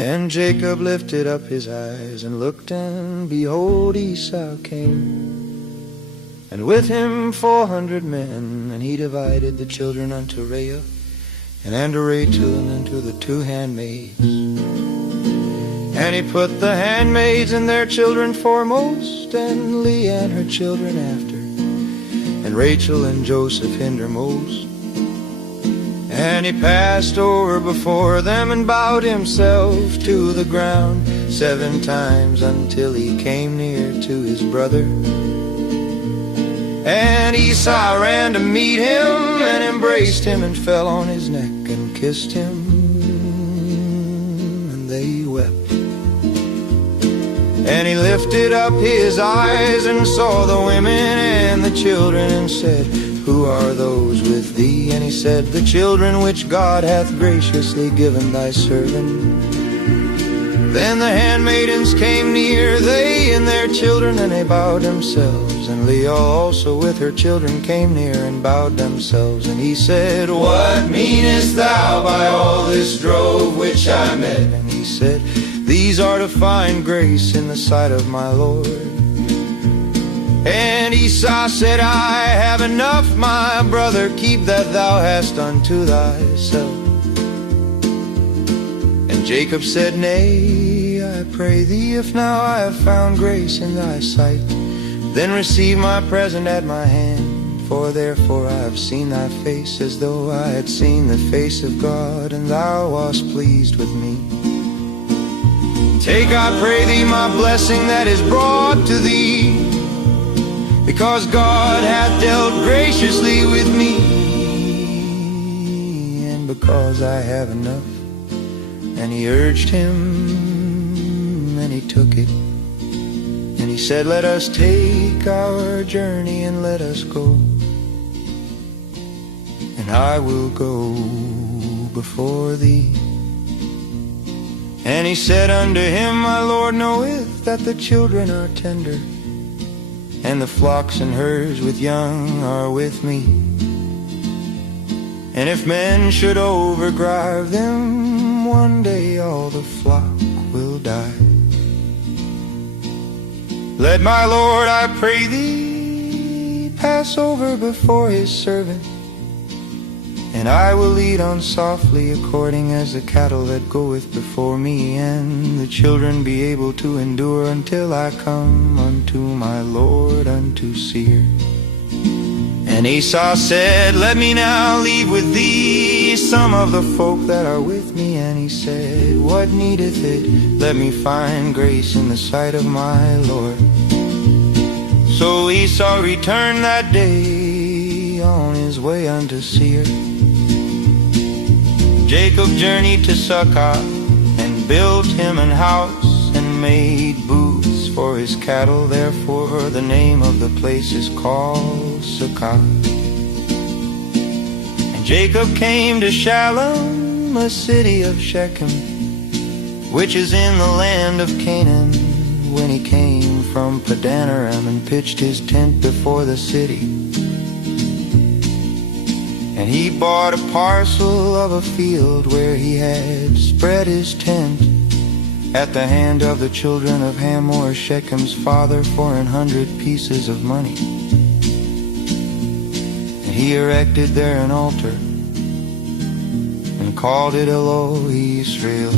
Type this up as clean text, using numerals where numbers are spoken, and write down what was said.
And Jacob lifted up his eyes and looked, and behold, Esau came, and with him 400 men. And he divided the children unto Leah, and unto Rachel, and unto the 2 handmaids. And he put the handmaids and their children foremost, and Leah and her children after, and Rachel and Joseph hindermost. And he passed over before them, and bowed himself to the ground 7 times, until he came near to his brother. And Esau ran to meet him, and embraced him, and fell on his neck, and kissed him, and they wept. And he lifted up his eyes, and saw the women and the children, and said, Who are those with thee? And he said, The children which God hath graciously given thy servant. Then the handmaidens came near, they and their children, and they bowed themselves. And Leah also with her children came near, and bowed themselves. And he said, What meanest thou by all this drove which I met? And he said, These are to find grace in the sight of my Lord. And Esau said, I have enough, my brother, keep that thou hast unto thyself. And Jacob said, Nay, I pray thee, if now I have found grace in thy sight, then receive my present at my hand. For therefore I have seen thy face, as though I had seen the face of God, and thou wast pleased with me. Take, I pray thee, my blessing that is brought to thee, because God hath dealt graciously with me, and because I have enough. And he urged him, and he took it. And he said, Let us take our journey, and let us go, and I will go before thee. And he said unto him, My Lord knoweth that the children are tender, and the flocks and herds with young are with me. And if men should overgrive them, one day all the flock will die. Let my Lord, I pray thee, pass over before his servant, and I will lead on softly, according as the cattle that goeth before me, and the children be able to endure until I come unto my Lord, unto Seir. And Esau said, Let me now leave with thee some of the folk that are with me. And he said, What needeth it? Let me find grace in the sight of my Lord. So Esau returned that day on his way unto Seir. Jacob journeyed to Succoth, and built him an house, and made booths for his cattle. Therefore the name of the place is called Succoth. And Jacob came to Shalom, a city of Shechem, which is in the land of Canaan, when he came from Padan Aram, and pitched his tent before the city. And he bought a parcel of a field, where he had spread his tent, at the hand of the children of Hamor, Shechem's father, for 100 pieces of money. And he erected there an altar, and called it Elohe Israel.